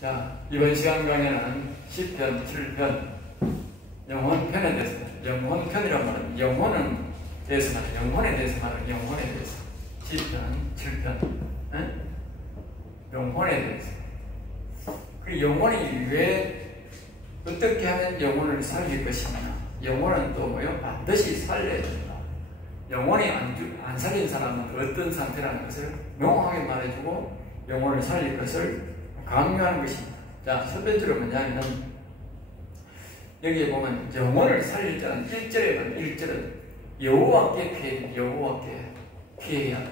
자, 이번 시간 강의는 10편, 7편, 영혼편에 대해서, 영혼편이란 말은 영혼은 대해서 말해, 영혼에 대해서 말해, 영혼에 대해서. 10편, 7편, 응? 영혼에 대해서. 그 영혼이 왜, 어떻게 하면 영혼을 살릴 것이냐. 영혼은 또 뭐요? 반드시 살려야 된다. 영혼이 안 살린 사람은 어떤 상태라는 것을 명확하게 말해주고 영혼을 살릴 것을 강요하는 것입니다. 자, 첫 번째로 뭐냐면 여기에 보면 영혼을 살릴 때는 1절은 여호와께 피해, 여호와께 피해야 돼.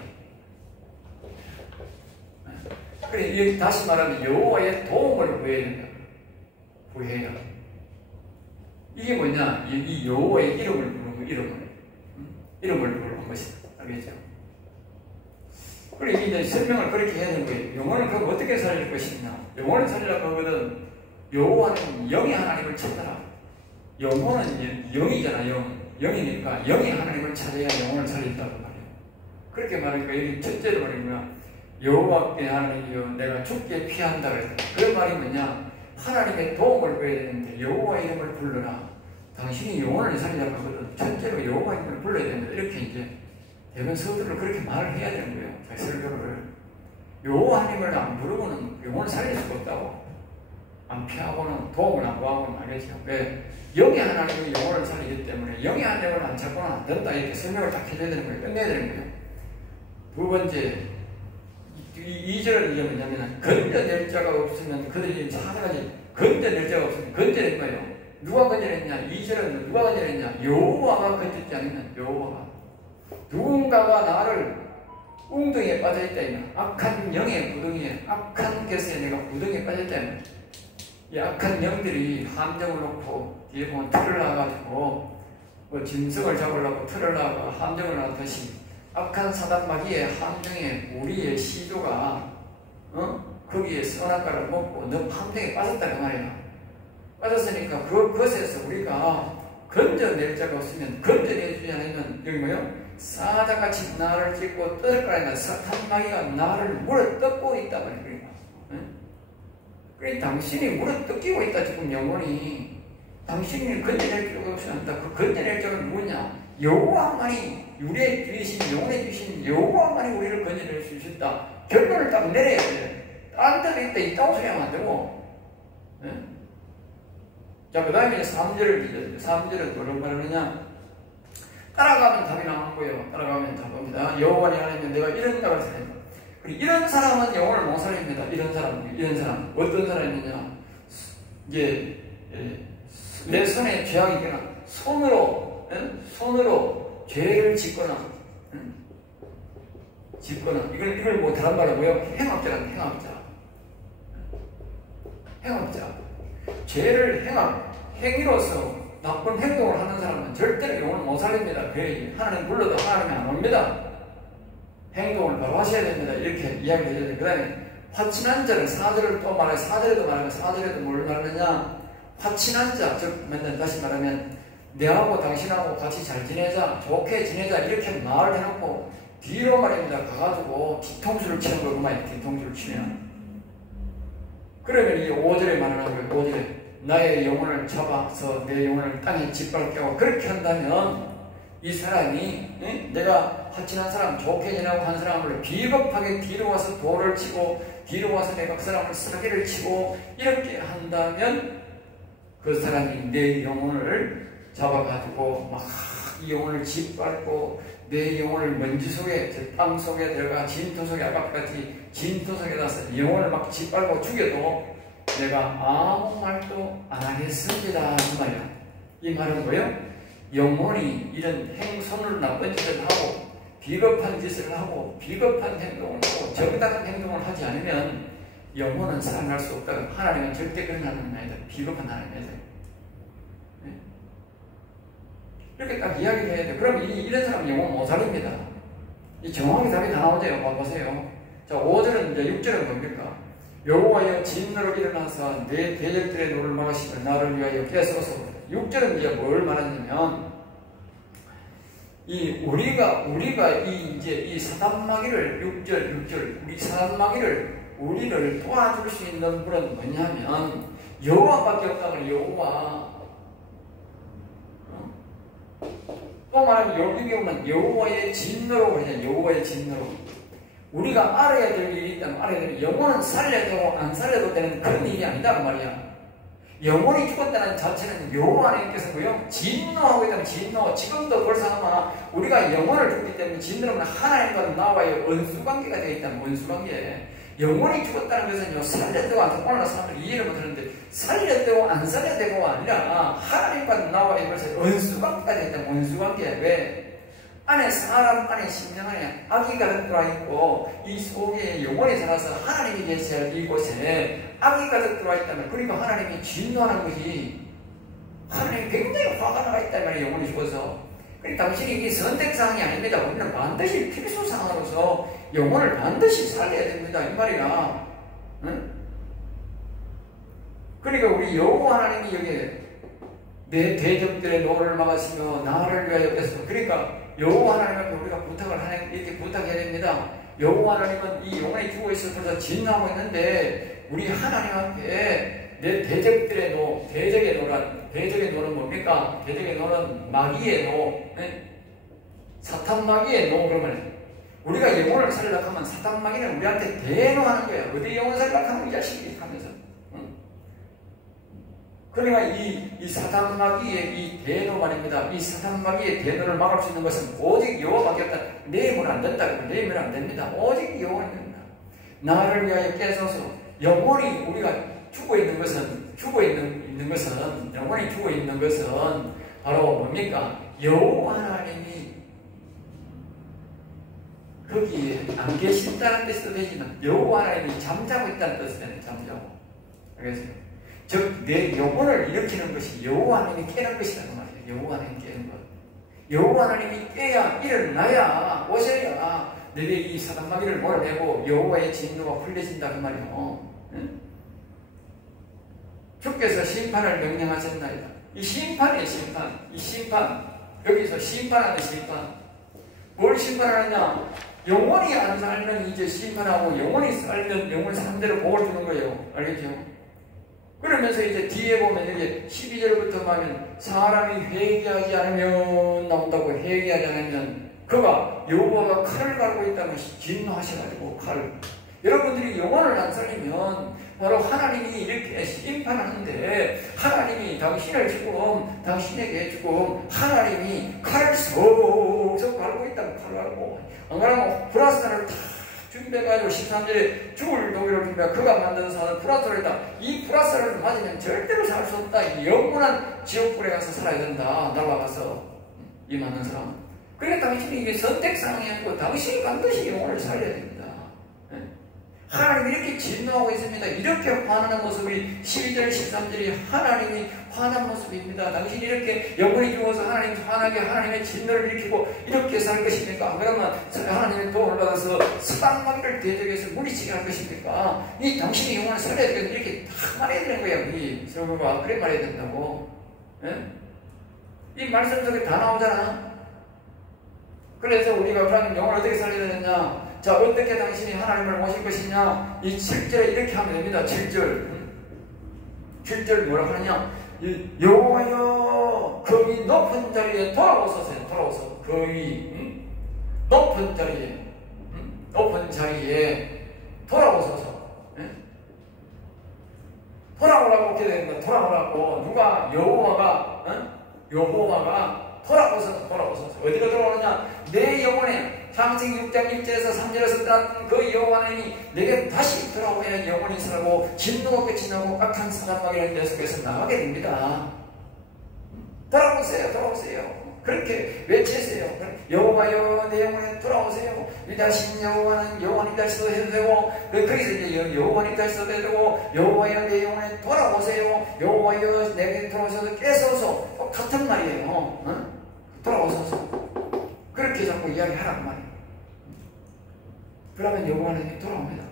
그래, 여기 다시 말하면 여호와의 도움을 구해야 된다. 구해야. 이게 뭐냐? 이 여호와의 이름을 부르는 이름을 부르는 것이다. 알겠죠? 그래, 이제 설명을 그렇게 해야 되는 거예요. 영혼을 그럼 어떻게 살릴 것이냐? 영혼을 살리려고 하거든, 여호와는 영이 하나님을 찾아라. 영혼은 영이잖아, 영이니까 영이 하나님을 찾아야 영혼을 살린다고 말이에요. 그렇게 말하니까 여기 첫째로 말이면 여호와께 하나님이여 내가 죽게 피한다 그랬다. 그 말이 뭐냐? 하나님의 도움을 구해야 되는데 여호와 이름을 불러라. 당신이 영혼을 살리려고 하거든 첫째로 여호와 이름을 불러야 된다. 이렇게 이제 대변 서두를 그렇게 말을 해야 되는 거예요. 설교를. 여호와 하나님을 안 부르고는 영혼을 살릴 수가 없다고. 안 피하고는 도움을 안 구하고는 알겠죠. 왜? 영이 하나님이 영혼을 살리기 때문에 영이 하나님을 안 찾고는 안 된다. 이렇게 설명을 딱 해줘야 되는 거예요. 끝내야 되는 거예요. 두 번째, 2절은 이게 뭐냐면 건져낼 자가 없으면 그들이 찾아가지. 건져낼 자가 없으면 건져낼 거예요. 누가 건져냈냐? 2절은 누가 건져냈냐? 여호와가 건졌지 않으면 여호와가. 누군가가 나를 웅덩이에 빠져있다 이면 악한 영의 구덩이에, 악한 것에 내가 구덩이에 빠졌다면 이 악한 영들이 함정을 놓고 뒤에 보면 틀을 놔가지고 뭐 짐승을 잡으려고 틀을 놔가 함정을 놨듯이 악한 사단마귀의 함정에 우리의 시조가 거기에 선악과를 먹고 너 함정에 빠졌다 그 말이야. 빠졌으니까 그것에서 우리가 건져낼 자가 없으면 건져내주지 않으면 여기 뭐요? 사자같이 나를 찢고 뜯을 거 아니라 사탄마귀가 나를 물어뜯고 있단 말이야. 그러니까 당신이 물어뜯기고 있다 지금 영혼이. 당신이 건져낼 필요가 없으면 그 건져낼 자가 누구냐? 여호와만이 우리의 주이신 영혼의 주이신 여호와만이 우리를 건져낼 수 있다. 결론을 딱 내려야 돼. 딴 데도 있다 있다고 소리 하면 안 되고. 자, 그 다음에 3절은 뭐라고 말하느냐? 따라가면 답이 나오는 거예요. 따라가면 답입니다. 여호와니 하나님 내가 이런 답을 살립니다. 그리고 이런 사람은 영혼을 못 살립니다. 이런 사람. 어떤 사람이냐? 이제 내 손에 죄악이 있거나 손으로 죄를 짓거나 이걸 뭐 다른 말로 뭐요? 행악자라는 행악자. 죄를 행위로서 나쁜 행동을 하는 사람은 절대로 영혼을 못 살립니다. 그 하나님 불러도 하나님이 안 옵니다. 행동을 바로 하셔야 됩니다. 이렇게 이야기를 해줘야 돼요. 그 다음에 화친한 자를 4절을 또 말해요. 4절에도 말하면 4절에도 뭘 말하느냐? 화친한 자, 즉 다시 말하면 내하고 당신하고 같이 잘 지내자, 좋게 지내자 이렇게 말을 해놓고 뒤로 말입니다. 가가지고 뒤통수를 치는 거구만. 뒤통수를 치면 그러면 이 5절에 말하는 거예요. 5절에 나의 영혼을 잡아서 내 영혼을 땅에 짓밟게 그렇게 한다면 이 사람이 내가 하친한 사람, 좋게 지내고 한 사람을 비겁하게 뒤로 와서 돌을 치고 뒤로 와서 내가 그 사람을 사기를 치고 이렇게 한다면 그 사람이 내 영혼을 잡아가지고 막 이 영혼을 짓밟고 내 영혼을 먼지 속에, 땅 속에 들어가 진토 속에 아까같이 진토 속에 나서 영혼을 막 짓밟고 죽여도 내가 아무 말도 안 하겠습니다. 이 말이야. 이 말은 뭐예요? 영혼이 이런 손으로 나쁜 짓을 하고 비겁한 짓을 하고 비겁한 행동을 하고 정당한 행동을 하지 않으면 영혼은 살아날 수 없다. 하나님은 절대 그런 하나님이 아니다. 비겁한 하나님이다. 이렇게 딱 이야기를 해야 돼. 그러면 이런 사람은 영혼 못 살립니다. 이 정확히 답이 다 나오죠. 봐보세요. 자, 5절은 이제 6절은 뭡니까? 여호와여 진노로 일어나서 내 대적들의 노를 막으시며 나를 위하여 깨서서 6절은 이제 뭘 말하냐면 우리가 이 사단마귀를 6절 우리 사단마귀를 우리를 도와줄 수 있는 분은 뭐냐면 여호와밖에 없다면 여호와. 또 말하면 여기 보면 여호와의 진노로 그러잖아요. 여호와의 진노로. 우리가 알아야 될 일이 있다면 알아야 될 영혼은 살려도 안 살려도 되는 그런 일이 아니다 그 말이야. 영혼이 죽었다는 자체는 여호와 하나님께서고요. 진노하고 있다면 진노. 지금도 벌써 아마 우리가 영혼을 죽기 때문에 진노는 하나님과 나와의 원수관계가 되어 있다면 원수관계. 영혼이 죽었다는 것은요. 살려도 안 살려도 오늘 사람들이 이해를 못하는데 살려도 안 살려도가 아니라 하나님과 나와의 원수관계가 되어 있다면 원수관계. 왜? 안에 사람 안에 심령 안에 아기가 들어있고 이 속에 영혼이 살아서 하나님이 계실 이곳에 아기가 들어있다면 그리고 하나님이 진노하는 것이 하나님이 굉장히 화가 나가 있단 말이에요. 영혼이 죽어서. 그러니까 당신이 이 선택사항이 아닙니다. 우리는 반드시 필수사항으로서 영혼을 반드시 살려야 됩니다. 이 말이야. 응? 그러니까 우리 여호와 하나님이 여기에 내 대적들의 노를 막으시며 나를 위하여 뺏어. 그러니까 여호와 하나님한테 우리가 부탁을 이렇게 부탁해야 됩니다. 여호와 하나님은 이 영혼이 죽어 있어서 진노하고 있는데 우리 하나님 앞에 내 대적들의 노, 대적의 노는 뭡니까? 대적의 노는 마귀의 노, 사탄 마귀의 노. 그러면 우리가 영혼을 살리려고 하면 사탄 마귀는 우리한테 대노하는 거야. 어디 영혼 살리려고 하면 이 자식이 하면서. 그러니까 이 사탄 마귀의 이 대노 말입니다. 이 사탄 마귀의 대노를 막을 수 있는 것은 오직 여호와밖에 없다. 내 힘은 안 된다. 내 힘은 안 됩니다. 오직 여호와는 됩니다. 나를 위하여 깨서서 영혼이 우리가 죽어 있는 것은 영혼이 죽어 있는 것은 바로 뭡니까? 여호와 하나님이 거기에 안 계신다는 뜻도 되지만 여호와 하나님이 잠자고 있다는 뜻이 되네. 잠자고. 알겠어요? 즉, 내 영혼을 일으키는 것이 여호와 하나님이 깨는 것이라는 말이에요. 여호와 하나님이 깨는 것. 여호와 하나님이 깨야, 일어나야, 오셔야 내게 이 사단마귀를 몰아내고 여호와의 진노가 풀려진다 그 말이에요. 응? 주께서 심판을 명령하셨나이다. 이 심판이에요. 심판. 이 심판. 여기서 심판하는 심판. 뭘 심판하느냐? 영혼이 안 살면 이제 심판하고 영혼이 살면 영혼 상대로 복을 주는 거예요. 알겠죠? 그러면서 이제 뒤에 보면 이제 12절부터 하면 사람이 회개하지 않으면 나온다고. 회개하지 않으면 그가 여호와가 칼을 갈고 있다면 진노하셔가지고 칼을. 여러분들이 영혼을 안 살리면 바로 하나님이 이렇게 심판하는데 하나님이 당신을 지금 당신에게 지금 하나님이 칼을 쏙쏙 갈고 있다고. 칼을 갈고 안 그러면 브라스타를 다 준비해가지고 13절에 죽을 독일을 준비하고 그가 만든 사는 브라스타를다. 이 브라스타를 맞으면 절대로 살 수 없다. 이 영원한 지옥불에 가서 살아야 된다. 날아가서 이 맞는 사람. 그러니까 당신이 이게 선택사항이 아니고 당신이 반드시 영혼을 살려야 됩니다. 하나님이 이렇게 진노하고 있습니다. 이렇게 화나는 모습이 12절 13절이 하나님이 화난 모습입니다. 당신이 이렇게 영혼이 죽어서 하나님 화나게 하나님의 진노를 일으키고 이렇게 살 것입니까? 그러면 하나님의 도움을 받아서 사단마귀를 대적해서 물리치게 할 것입니까? 이 당신이 영혼을 살려야 되겠다. 이렇게 딱 말해야 되는 거야. 우리 설교가 그래 말해야 된다고. 이 말씀 속에 다 나오잖아. 그래서 우리가 그러면 영혼을 어떻게 살려야 되느냐? 자, 어떻게 당신이 하나님을 모실 것이냐? 이 7절에 이렇게 하면 됩니다. 7절 뭐라고 하느냐? 여호와여 그 위 높은 자리에 돌아오소서. 돌아오소서. 그 위 높은 자리에 돌아오소서. 돌아오라고 기도했다 돌아오라고. 누가? 여호와가 돌아오소서. 어디로 돌아오느냐? 내 영혼에 창세기 6장 1절에서 3절에서 떠났던 그 여호와 하나님이 내게 다시 돌아오야 영혼이 살고 진노가 끝이 나고 악한 사단마귀를 내 속에서 나가게 됩니다. 돌아오세요. 그렇게 외치세요. 여호와여 내 영혼에 돌아오세요. 위대하신 여호와는 여호와님 다시도 해도 되고 거기서 이제 여호와님 다시도 되고 여호와여 내 영혼에 돌아오세요. 여호와여 내게 돌아오셔서 깨서서 같은 말이에요. 돌아오셔서 그렇게 자꾸 이야기하란 말이에요. 그러면 여호와는 돌아옵니다.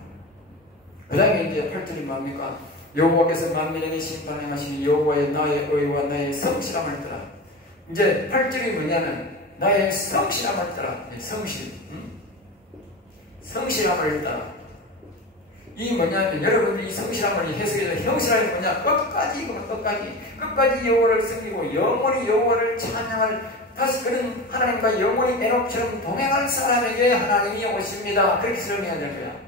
그 다음에 이제 8절이 뭡니까? 여호와께서 만민에게 심판해 하시니 여호와의 나의 의와 나의 성실함을 따라. 이제 8절이 뭐냐면 나의 성실함을 따라. 성실함을 따라. 이 뭐냐면 여러분들이 이 성실함을 해석해서 형실함이 뭐냐? 끝까지 여호와를 섬기고 영원히 여호와를 찬양할 다시 그런 하나님과 영원히 에녹처럼 동행할 사람에게 하나님이 오십니다. 그렇게 설명해야 될 거야.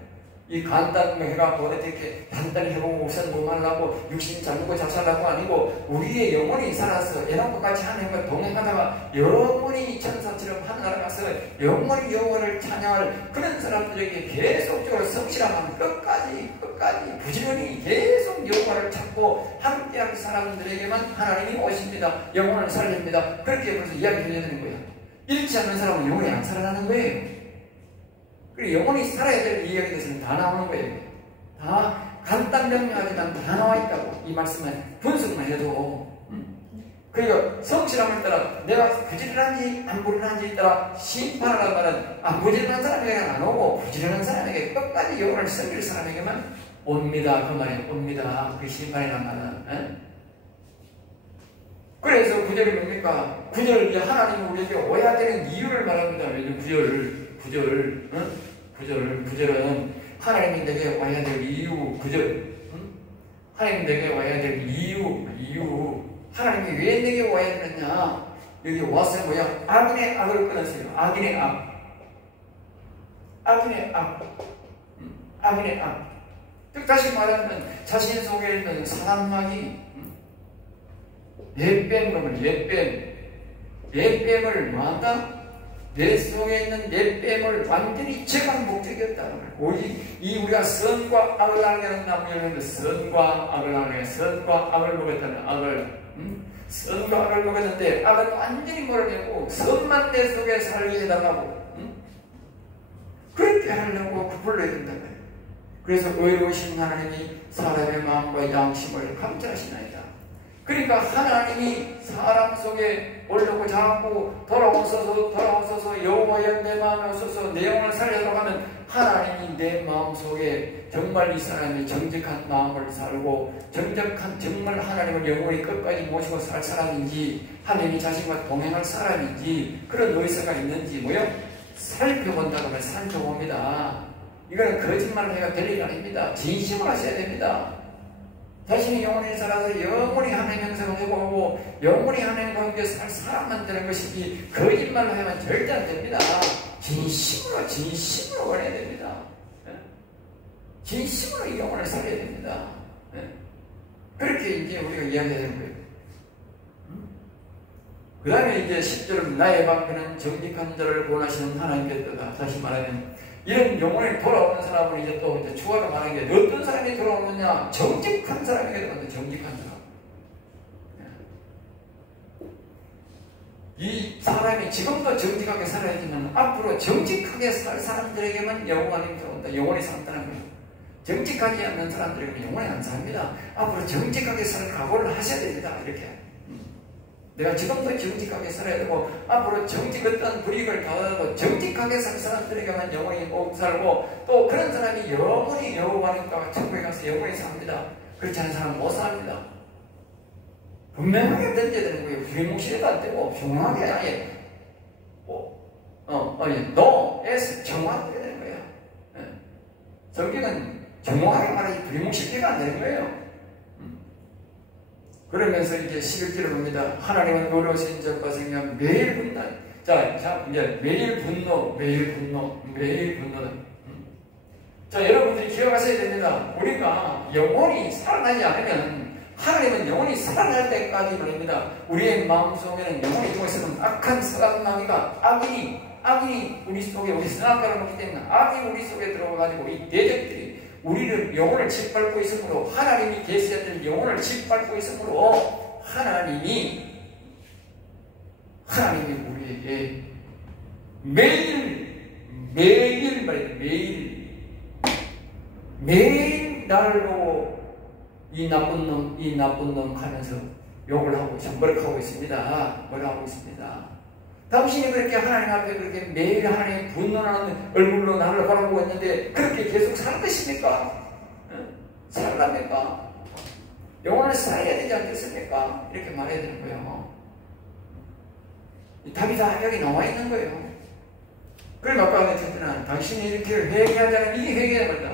이 간단 해갖고 어떻게 단단히 해보고 우선 무말라고 육신 잘먹고 자살하고 아니고 우리의 영혼이 살아서 에녹과 같이 하나님과 동행하다가 영원히 천사처럼 하늘나라 가서 영원히 여호와를 찬양할 그런 사람들에게 계속적으로 성실함은 끝까지 부지런히 계속 여호와를 찾고 함께할 사람들에게만 하나님이 오십니다. 영혼을 살립니다. 그렇게 벌써 이야기해야 되는 거예요. 잃지 않는 사람은 영원히 안 살아나는 거예요. 그리고 영원히 살아야 될 이야기에 대해서는 다 나오는 거예요. 다 간단 명료하지만 다 나와 있다고. 이 말씀은 분석만 해도. 그리고 성실함을 따라 내가 부지런한지 안 부지런한지에 따라 심판하라는 말은 안 부지런한 사람에게는 안 오고 부지런한 사람에게 끝까지 영혼을 섬길 사람에게만 옵니다. 그 말이 옵니다. 그 심판이란 말은. 그래서 9절이 뭡니까? 9절 하나님은 우리에게 오야 되는 이유를 말합니다. 왜냐면 9절은 하나님이 내게 와야 될 이유, 9절. 하나님 내게 와야 될 이유. 하나님이 왜 내게 와야 되느냐? 여기 와서 뭐야? 악인의 악을 끊으세요. 악인의 악. 즉 다시 말하면 자신 속에 있는 사람막이 옛뱀을 뭐한다? 내 속에 있는 옛뱀을 완전히 제거한 목적이었다는 거예요. 오직 이 우리가 선과 악을 알게 나무 열매인데 선과 악을 먹었다는 선과 악을 먹었는데 악은 완전히 몰아내고 선만 내 속에 살게 해달라고 그렇게 하려고 불러야 된다는 거예요. 그래서 의로우신 하나님이 사람의 마음과 양심을 감찰하시나이다. 그러니까 하나님이 사람 속에 올려고 자꾸 돌아오소서 여호와여 내 마음에 오소서 내 영혼을 살려고 하면 하나님이 내 마음 속에 정말 이 사람이 정직한 마음을 살고 정말 하나님을 영원히 끝까지 모시고 살 사람인지 하나님이 자신과 동행할 사람인지 그런 의사가 있는지 뭐요? 살펴본다고 하면 살펴봅니다. 이거는 거짓말을 해가 될 일이 아닙니다. 진심으로 하셔야 됩니다. 자신이 영원히 살아서 영원히 하나님의 형상을 해보고 영원히 하나님 가운데 살 사람만 되는 것이지 거짓말로 하면 절대 안 됩니다. 진심으로 원해야 됩니다. 진심으로 이 영혼을 살아야 됩니다. 그렇게 이제 우리가 이야기해야 되는 거예요. 그 다음에 이제 10절은 나의 방편은 정직한 자를 구원하시는 하나님께 뜨다. 다시 말하면 이런 영혼에 돌아오는 사람을 이제 또 이제 추가로 말하는 게 어떤 사람이 돌아오느냐? 정직한 사람에게 돌아오는 정직한 사람. 이 사람이 지금도 정직하게 살아야지만 앞으로 정직하게 살 사람들에게만 영원히 들어온다. 영원히 산다는 거예요. 정직하지 않는 사람들에게는 영원히 안 삽니다. 앞으로 정직하게 살 각오를 하셔야 됩니다. 이렇게. 내가 지금도 정직하게 살아야 되고 앞으로 어떤 불이익을 당하고 정직하게 살 사람들에게만 영원히 못 살고 또 그런 사람이 영원히 여호와님과 천국에 가서 영원히 삽니다. 그렇지 않은 사람은 못 삽니다. 분명하게 던져야 되는 거예요. 부리뭉실해도 안 되고 정확하게 아예 노에서 정확하게 되는 거예요. 성경은 정확하게 말하지 부리뭉실해가 안 되는 거예요. 그러면서 이제 11절을 봅니다. 하나님은 노려오신 적과 생각 매일 분단. 자, 이제 매일 분노는. 자, 여러분들이 기억하셔야 됩니다. 우리가 영원히 살아나지 않으면 하나님은 영원히 살아날 때까지 말입니다. 우리의 마음속에는 영원히 두고 있으면 악한 사람마귀가 악인이 우리 속에 우리 선악과를 먹기 때문에 악이 우리 속에 들어가가지고 이 대적들이 우리를 영혼을 짓밟고 있으므로 하나님이 계시했던 영혼을 짓밟고 있으므로 하나님이 우리에게 매일 나를 보고 이 나쁜 놈 하면서 욕을 하고 정벌하고 있습니다. 뭘 하고 있습니다. 당신이 그렇게 하나님 앞에 그렇게 매일 하나님 분노하는 얼굴로 나를 바라보고 있는데 그렇게 계속 살 것입니까? 살랍니까? 영혼을 살아야 되지 않겠습니까? 이렇게 말해야 되는 거예요. 답이 다 여기 나와 있는 거예요. 그럼 아까 했잖아. 당신이 이렇게 회개하자면 이게 회개야 말이다.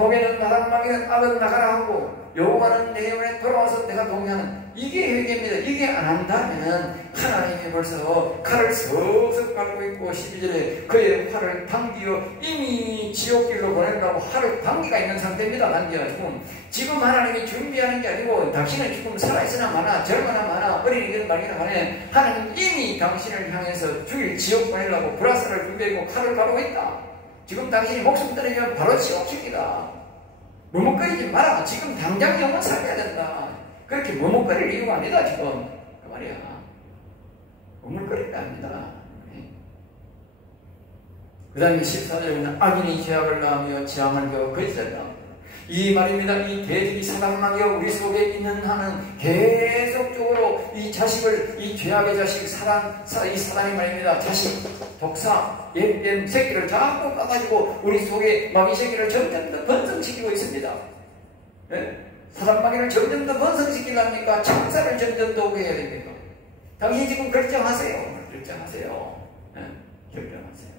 독에는 사단마귀는 악은 나가라 하고 여호와는 내 영혼에 돌아와서 내가 동의하는 이게 회개입니다. 이게 안 한다면 하나님이 벌써 칼을 석석 갈고 있고 12절에 그의 활을 당기어 이미 지옥길로 보내려고 활을 당기가 있는 상태입니다. 당기가 지금 하나님이 준비하는 게 아니고 당신은 지금 살아있으나 마나 젊으나 마나 어린이든 말이나 간에 하나님 이미 당신을 향해서 죽일 지옥 보내려고 불화살을 준비하고 칼을 가르고 있다. 지금 당신이 목숨 떨어지면 바로 지옥입니다. 머뭇거리지 마라. 지금 당장 영혼 살려야 된다. 그렇게 머뭇거릴 이유가 아니다. 지금 그 말이야. 머뭇거릴 게 아니다. 그 다음에 14절에는 악인이 죄악을 낳으며 재앙을 배워 거짓을 낳는다. 이 말입니다. 이 개들이 사단마귀가 우리 속에 있는 한은 계속적으로 이 자식을, 이 죄악의 자식, 이 사단이 말입니다. 자식, 독사, 옛뱀 새끼를 자꾸 까가지고 우리 속에 마귀 새끼를 점점 더 번성시키고 있습니다. 네? 사단마귀를 점점 더 번성시키려니까 참사를 점점 더 오게 해야 됩니다. 당신 지금 결정하세요. 결정하세요. 네? 결정하세요.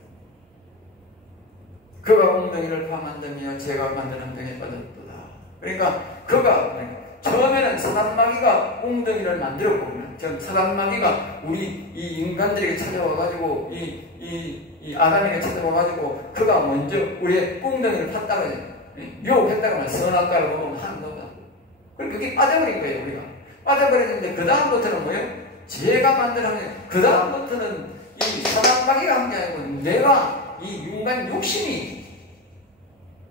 그가 엉덩이를 파만들며 제가 만드는 병에 빠졌도다. 그러니까 그가 처음에는 사단마귀가 엉덩이를 만들었고, 사단마귀가 우리 이 인간들에게 찾아와가지고 이 아담에게 찾아와가지고 그가 먼저 우리의 엉덩이를 팠다가 유혹했다거나 선악과로 하는 거다. 그럼 그게 빠져버린 거예요. 우리가 빠져버렸는데 그 다음부터는 뭐예요? 제가 만들어낸 그 다음부터는 이 사단마귀가 한 게 아니고 내가 이 인간 욕심이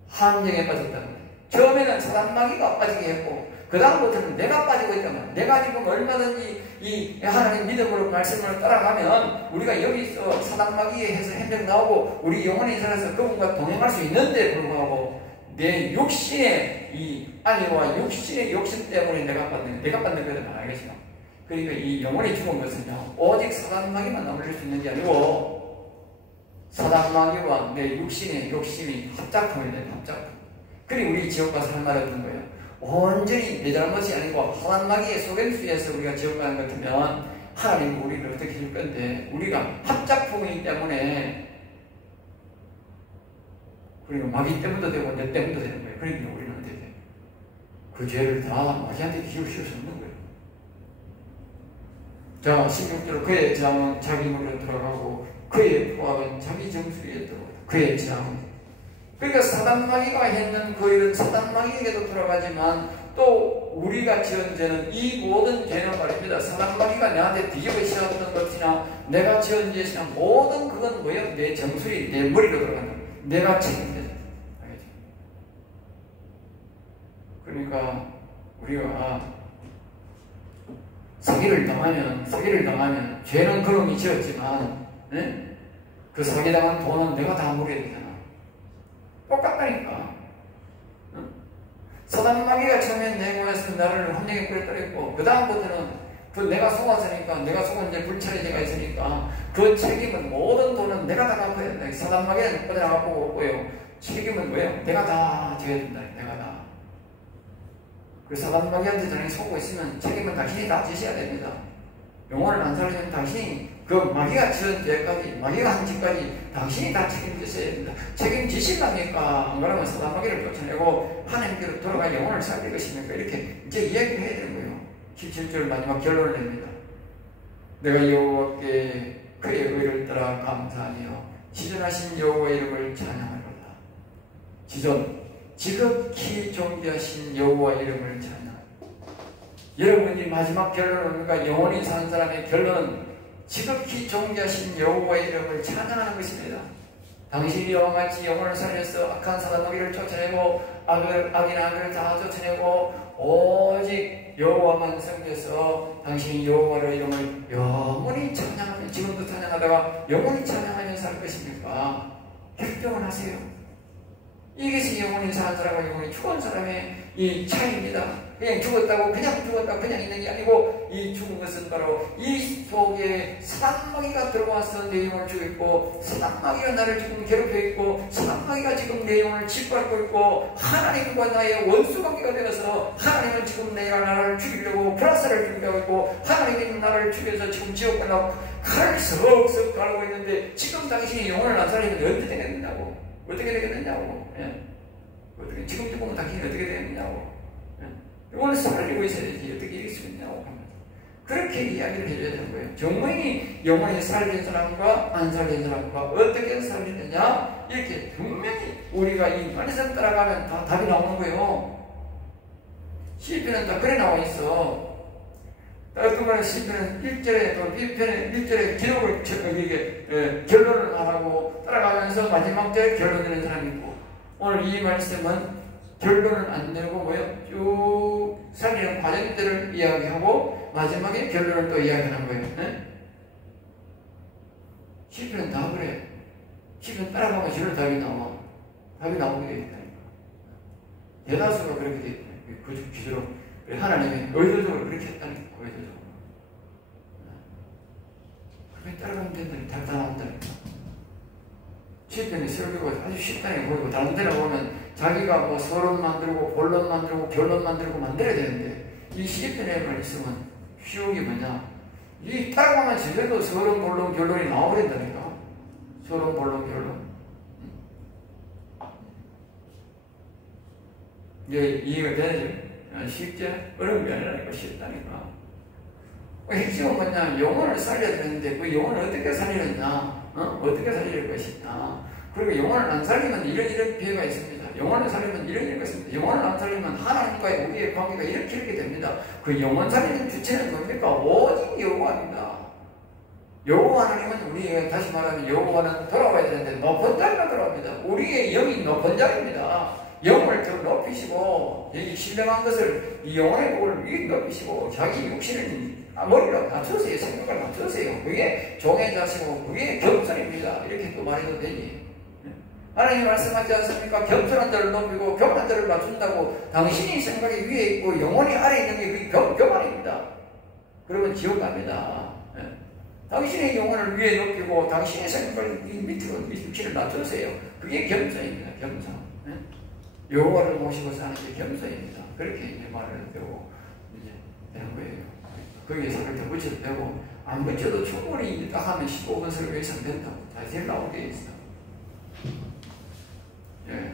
함정에 빠졌다는 거예요. 처음에는 사단마귀가 빠지게 했고 그 다음부터는 내가 빠지고 있다면 내가 지금 얼마든지 이 하나님 믿음으로 말씀을 따라가면 우리가 여기서 사단마귀에 해서 행정 나오고 우리 영혼이 살아서 그분과 동행할 수 있는데 불구하고 내 욕심의 이 아내와 욕심의 욕심 때문에 내가 받는 것을 알겠지만 그러니까 이 영혼이 죽은 것은요 오직 사단마귀만 남을 수 있는 게 아니고 사단마귀와 내 육신의 욕심이 합작품이 된 합작품. 그리고 우리 지옥 가서 할 말이 없는 거예요. 온전히 내 잘못이 아니고 사단마귀의 속임수에서 우리가 지옥 가는 것 같으면 하나님 우리를 어떻게 해줄 건데 우리가 합작품이기 때문에 그리고 마귀 때문도 되고 내 때문도 되는 거예요. 그러니까 우리는 어떻게 돼요? 그 죄를 다 마귀한테 씌울 수 없는 거예요. 자, 16절 그의 재앙은 자기 머리로 돌아가고 그의 포악은 자기 정수리에 들어오다. 그의 재앙은 그러니까 사단마귀가 했는 그 일은 사단마귀에게도 돌아가지만 또 우리가 지은 죄는 이 모든 죄는 말입니다. 사단마귀가 내한테 뒤집어 씌웠던 것이나 내가 지은 죄이나 모든 그건 뭐예요? 내 정수리, 내 머리로 들어간다. 내가 책임져야 된다. 알겠죠? 그러니까 우리가 사기를 당하면 죄는 그놈이 지었지만 네? 그 사기당한 돈은 내가 다 물어야 되잖아. 똑같다니까. 응? 사단마귀가 처음엔 내 몸에서 나를 함정에 끌어들였고 그 다음부터는 그 내가 속았으니까 내가 속은 이제 불찰이제가 있으니까 그 책임은 모든 돈은 내가 다 갚아야 된다. 사단마귀는 꺼내나가고 없고요. 책임은 뭐예요? 내가 다 져야 된다. 내가 다. 그 사단마귀한테 당연히 속고 있으면 책임은 당신이 다 지셔야 됩니다. 영혼을 안 살리면 당신이 그 마귀가 지은 죄까지 마귀가 한 짓까지 당신이 다 책임지셔야 됩니다. 책임지시려니까 안 그러면 사단마귀를 쫓아내고 하나님께로 돌아가 영혼을 살릴 것입니까? 이렇게 이제 이야기를 해야 되는 거예요. 17절 마지막 결론을 냅니다. 내가 여호와께 그의 의를 따라 감사하며 지존하신 여호와의 이름을 찬양하노라. 지극히 존귀하신 여호와의 이름을 찬양. 여러분이 마지막 결론은 그러니까 영원히 사는 사람의 결론은 지극히 존귀하신 여호와의 이름을 찬양하는 것입니다. 당신이 여호와 같이 영혼을 살려서 악한 사단마귀를 쫓아내고 악이나 악을 다 쫓아내고 오직 여호와만 섬겨서 당신이 여호와의 이름을 영원히 찬양하며 지금도 찬양하다가 영원히 찬양하며 살 것입니까? 결정을 하세요. 이것이 영원히 사는 사람과 영원히 죽은 사람의 이 차이입니다. 그냥 죽었다고 그냥 있는 게 아니고 이 죽은 것은 바로 이 속에 사단마귀가 들어와서 내 영혼을 죽였고 사단마귀가 나를 지금 괴롭혀 있고 사단마귀가 지금 내 영혼을 짓밟고 있고 하나님과 나의 원수관계가 되어서 하나님은 지금 내가 나를 죽이려고 불화살을 준비하고 있고 하나님이 나를 죽여서 지금 지옥 가려고 칼을 석석 가르고 있는데 지금 당신이 영혼을 안 살리면 어떻게 되겠느냐고. 예? 어떻게, 지금 죽으면 당신이 어떻게 되느냐고. 영혼을 살리고 있어야지. 어떻게 이길 수 있냐고 하면서. 그렇게 이야기를 해줘야 되는 거예요. 정말 영혼이 살린 사람과 안 살린 사람과 어떻게 살리느냐, 이렇게 분명히 우리가 이 말씀 따라가면 다 답이 나오는 거예요. 시편은 다 그래 나와 있어. 어떤 말은 시편은 1절에 또 1절에 기록을 결론을 말하고 따라가면서 마지막 절에 결론 내는 사람이 있고, 오늘 이 말씀은 결론을 안 내고 뭐예요? 쭉 살리는 과정들을 이야기하고 마지막에 결론을 또 이야기하는 거예요. 네? 시편은 다 그래. 시편 따라가면 저런 답이 나와. 답이 나오게 되어 있다니까. 대다수가 그렇게 되어 있다. 그 기준으로 하나님이 의도적으로 그렇게 했다니까. 의도적으로. 그렇게 따라가면 된다니까. 답 다 나온다니까. 시편이 설교가 아주 쉽다니 보이고, 다른 데를 보면 자기가 뭐 서론 만들고 본론 만들고 결론 만들고 만들어야 되는데, 이 시편의 말씀은 쉬운 게 뭐냐, 이 따라가면 제대로 서론 본론 결론이 나와버린다니까. 서론 본론 결론. 이게 이해가 되지? 쉽지? 어려운 게 아니라니까. 쉽다니까. 핵심은 뭐냐, 영혼을 살려야 되는데 그 영혼을 어떻게 살리느냐, 어떻게 살릴 것이냐. 그리고 영혼을 안 살리면 이런 피해가 있습니다. 영혼을 살리면 이런 일이 있습니다. 영혼을 안 살리면 하나님과의 우리의 관계가 이렇게 됩니다. 그 영혼 살리는 주체는 뭡니까? 오직 여호와입니다. 여호와 하나님은 우리의, 다시 말하면 여호와는 돌아와야 되는데 높은 자리로 돌아옵니다. 우리의 영이 높은 자리입니다. 영을 더 높이시고, 여기 신령한 것을, 이 영혼의 복을 위에 높이시고, 자기 육신을 머리로 낮추세요. 생각을 낮추세요. 그게 종의 자세고 그게 겸손입니다. 이렇게 또 말해도 되지. 하나님이 말씀하지 않습니까? 겸손한 자를 높이고 교만한 자를 낮춘다고. 당신이 생각이 위에 있고 영혼이 아래에 있는 게 그게 교만입니다. 그러면 지옥 갑니다. 당신의 영혼을 위에 높이고 당신의 생각을 밑으로 육신을 낮추세요. 그게 겸손입니다. 겸손. 여호와를 모시고 사는 게 겸손입니다. 그렇게 이제 말을 되고 이제 되는 거예요. 거기에 살을 더 붙여도 되고, 안 붙여도 충분히 딱 하면 15분 설교 이상 된다고. 자세히 나오게 있어. 예.